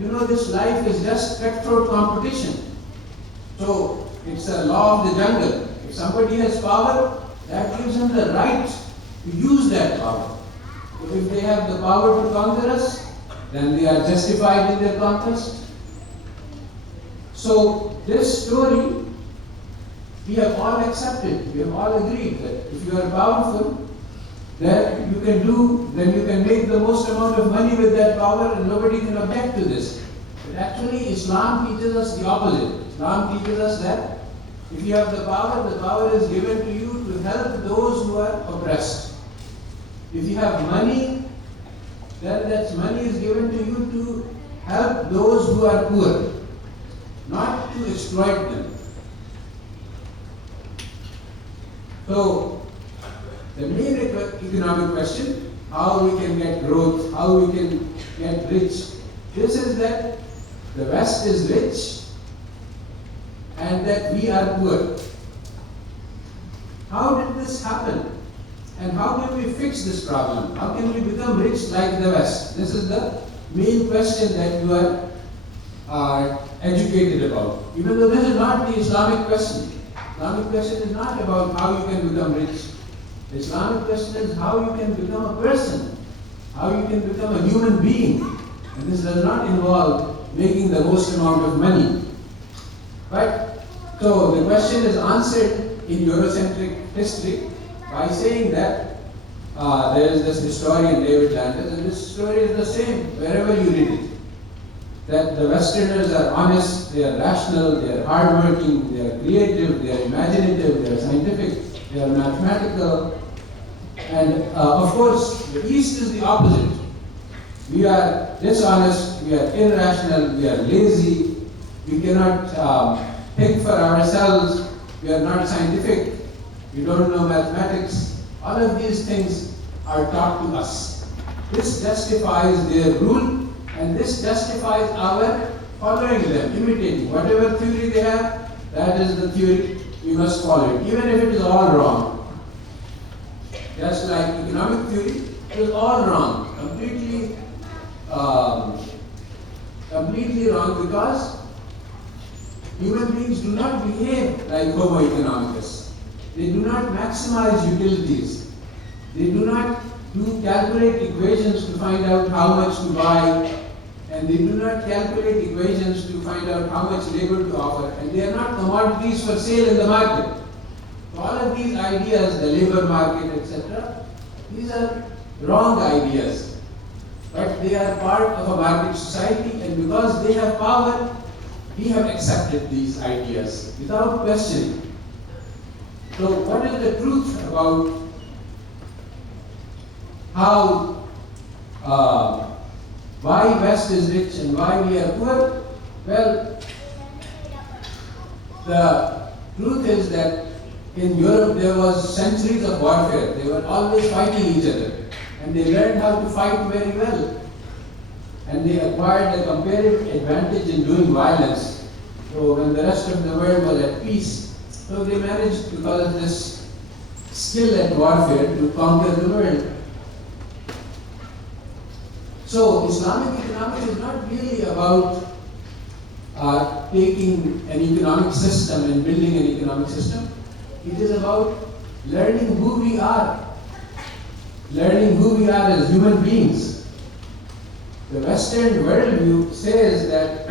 that, this life is just cutthroat competition. So it's a law of the jungle. If somebody has power, that gives them the right to use that power. So if they have the power to conquer us, then they are justified in their conquest. So this story, we have all accepted, we have all agreed that if you are powerful, then you can make the most amount of money with that power and nobody can object to this. But actually Islam teaches us the opposite. Islam teaches us that if you have the power is given to you to help those who are oppressed. If you have money, then that money is given to you to help those who are poor, not to exploit them. So, the main economic question, how we can get growth, how we can get rich, this is that the West is rich and that we are poor. How did this happen? And how can we fix this problem? How can we become rich like the West? This is the main question that you are educated about. Even though this is not the Islamic question. Islamic question is not about how you can become rich. The Islamic question is how you can become a person, how you can become a human being. And this does not involve making the most amount of money. But, so the question is answered in Eurocentric history by saying that there is this historian David Landis, and this story is the same wherever you read it. That the Westerners are honest, they are rational, they are hardworking, they are creative, they are imaginative, they are scientific, they are mathematical. And of course, the East is the opposite. We are dishonest, we are irrational, we are lazy, we cannot think for ourselves, we are not scientific, we don't know mathematics. All of these things are taught to us. This justifies their rule, and this justifies our following them, imitating. Whatever theory they have, that is the theory, we must follow it, even if it is all wrong. Just like economic theory, it is all wrong, completely wrong, because human beings do not behave like Homo economicus. They do not maximize utilities. They do not calculate equations to find out how much to buy, and they do not calculate equations to find out how much labor to offer, and they are not commodities for sale in the market. So all of these ideas, the labor market, etc., these are wrong ideas. But they are part of a market society, and because they have power, we have accepted these ideas without questioning. So what is the truth about how, why West is rich and why we are poor? Well, the truth is that in Europe there was centuries of warfare. They were always fighting each other, and they learned how to fight very well. And they acquired a comparative advantage in doing violence. So when the rest of the world was at peace, so they managed, because of this skill at warfare, to conquer the world. So Islamic economics is not really about taking an economic system and building an economic system. It is about learning who we are as human beings. The Western worldview says that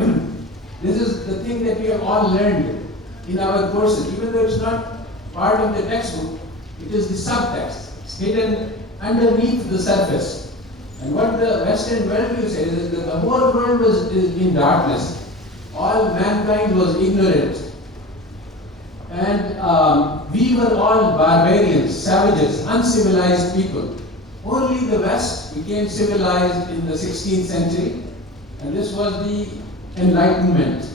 this is the thing that we have all learned in our courses, even though it's not part of the textbook, it is the subtext. It's hidden underneath the surface. And what the Western worldview says is that the whole world was in darkness. All mankind was ignorant. And we were all barbarians, savages, uncivilized people. Only the West became civilized in the 16th century, and this was the Enlightenment.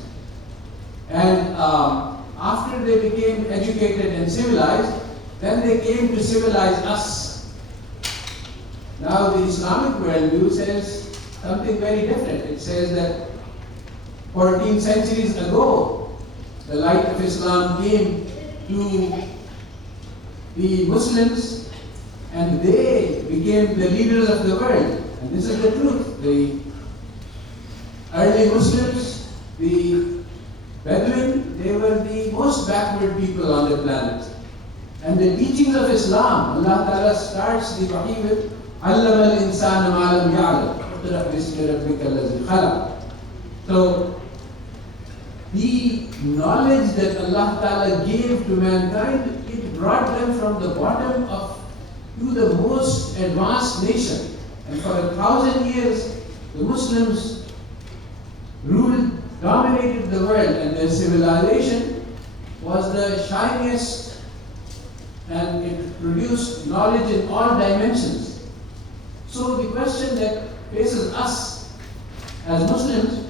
And after they became educated and civilized, then they came to civilize us. Now the Islamic worldview says something very different. It says that 14 centuries ago, the light of Islam came to the Muslims, and they became the leaders of the world. And this is the truth. early Muslims, the Bedouin, they were the most backward people on the planet. And the teachings of Islam, Allah Ta'ala starts the Wahi with Allama al-insana ma lam ya'lam. Iqra bismi rabbika allazi khalaq. So, the knowledge that Allah Ta'ala gave to mankind, it brought them from the bottom to the most advanced nation. And for 1,000 years, the Muslims dominated the world, and their civilization was the shiniest, and it produced knowledge in all dimensions. So the question that faces us as Muslims,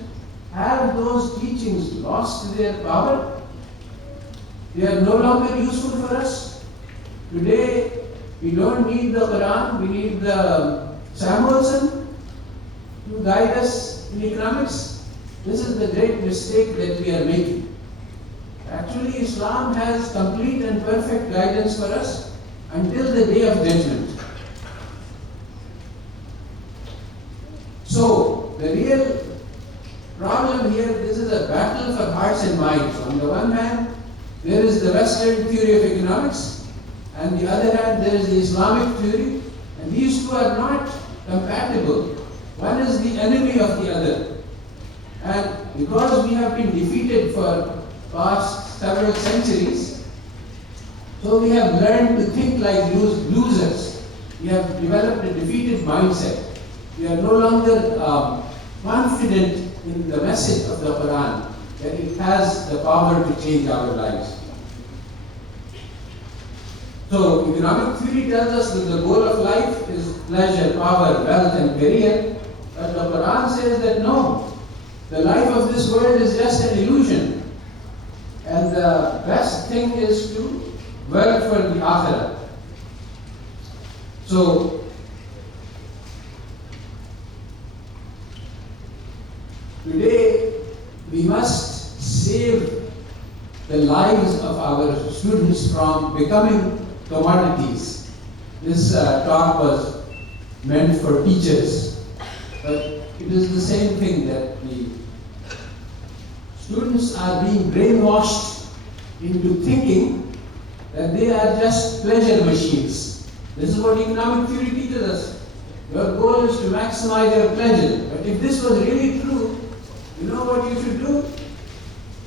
have those teachings lost their power? They are no longer useful for us. Today, we don't need the Quran, we need the Samuelson to guide us in economics. This is the great mistake that we are making. Actually, Islam has complete and perfect guidance for us until the day of judgment. So, the real problem here, this is a battle for hearts and minds. On the one hand, there is the Western theory of economics, and the other hand, there is the Islamic theory, and these two are not compatible. One is the enemy of the other. And because we have been defeated for past several centuries, so we have learned to think like losers. We have developed a defeated mindset. We are no longer confident in the message of the Quran, that it has the power to change our lives. So, economic theory tells us that the goal of life is pleasure, power, wealth, and career. But the Quran says that no, the life of this world is just an illusion. And the best thing is to work for the Akhirah. So, today we must save the lives of our students from becoming commodities. This talk was meant for teachers, but it is the same thing, that the students are being brainwashed into thinking that they are just pleasure machines. This is what economic theory teaches us. Your goal is to maximize your pleasure. But if this was really true, you know what you should do?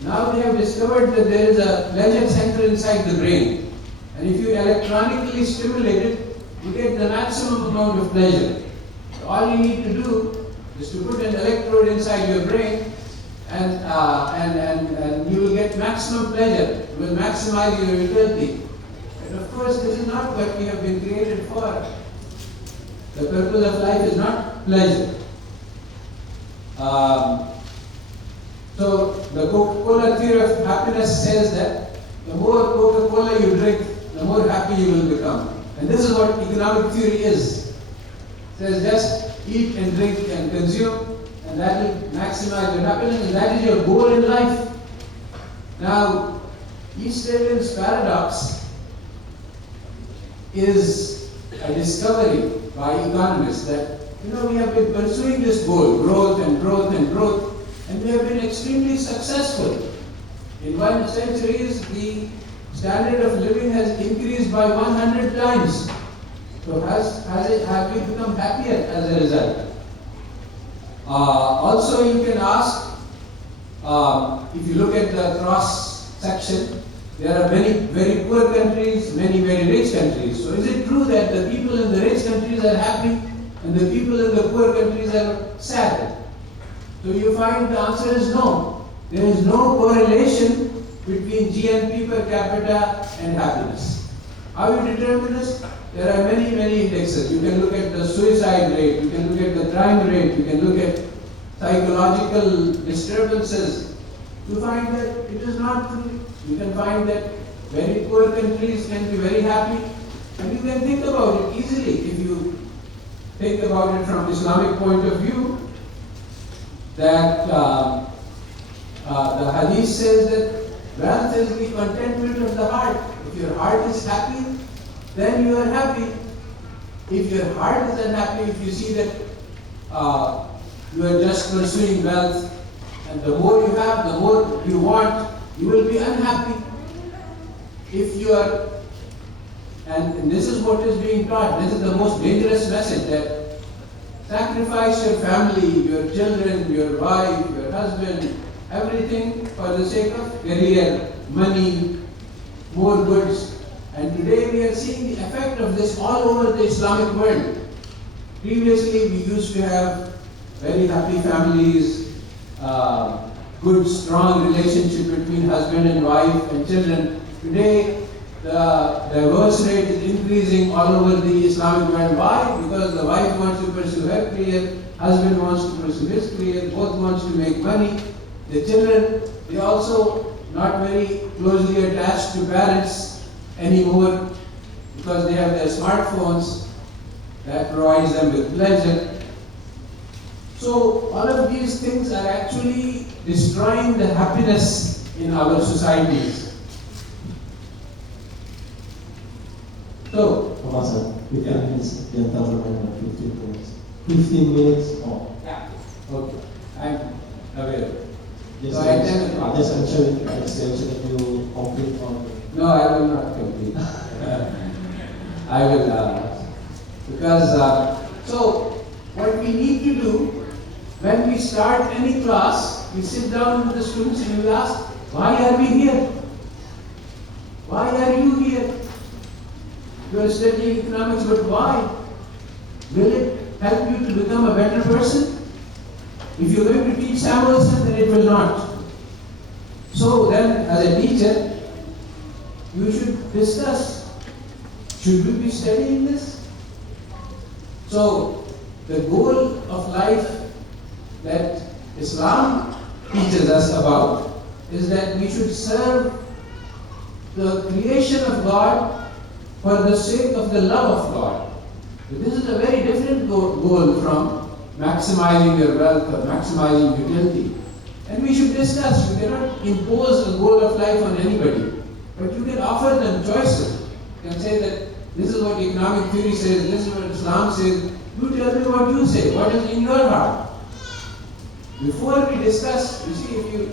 Now they have discovered that there is a pleasure center inside the brain. And if you electronically stimulate it, you get the maximum amount of pleasure. So all you need to do is to put an electrode inside your brain, and you will get maximum pleasure. You will maximize your utility. And of course, this is not what we have been created for. The purpose of life is not pleasure. So the Coca-Cola theory of happiness says that the more Coca-Cola you drink, the more happy you will become. And this is what economic theory is. It says just eat and drink and consume, and that will maximize your happiness, and that is your goal in life. Now, East Alien's paradox is a discovery by economists that, we have been pursuing this goal, growth and growth and growth, and we have been extremely successful. In 1 century, the standard of living has increased by 100 times. So have we become happier as a result? Also, you can ask, if you look at the cross section, there are many very poor countries, many very rich countries. So is it true that the people in the rich countries are happy and the people in the poor countries are sad? So you find the answer is no. There is no correlation between GNP per capita and happiness. How you determine this? There are many, many indexes. You can look at the suicide rate, you can look at the crime rate, you can look at psychological disturbances. You find that it is not true. You can find that very poor countries can be very happy, and you can think about it easily if you think about it from Islamic point of view. That the hadith says that wealth is the contentment of the heart. If your heart is happy, then you are happy. If your heart is unhappy, if you see that you are just pursuing wealth, and the more you have, the more you want, you will be unhappy. If you are, and this is what is being taught, this is the most dangerous message, that sacrifice your family, your children, your wife, your husband, everything for the sake of career, money, more goods. And today we are seeing the effect of this all over the Islamic world. Previously we used to have very happy families, good strong relationship between husband and wife and children. Today the divorce rate is increasing all over the Islamic world. Why? Because the wife wants to pursue her career, husband wants to pursue his career, both wants to make money. The children, they also not very closely attached to parents anymore because they have their smartphones that provides them with pleasure. So all of these things are actually destroying the happiness in our societies. So, Professor, 15 minutes, gentlemen, 15 minutes. 15 minutes or? Yeah. Okay. I'm aware. Just So I tell just answer that you complete on. No, I will not complete. I will, because, so what we need to do, when we start any class, we sit down with the students and we ask, why are we here? Why are you here? You are studying economics, but why? Will it help you to become a better person? If you are going to teach Samuelson, then it will not. So then, as a teacher, you should discuss, should we be studying this? So, the goal of life that Islam teaches us about is that we should serve the creation of God for the sake of the love of God. So this is a very different goal from maximizing your wealth or maximizing utility. And we should discuss. You cannot impose a goal of life on anybody, but you can offer them choices. You can say that this is what economic theory says, this is what Islam says. You tell me what you say, what is in your heart. Before we discuss, you see,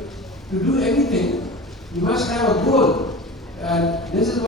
to do anything, you must have a goal. And this is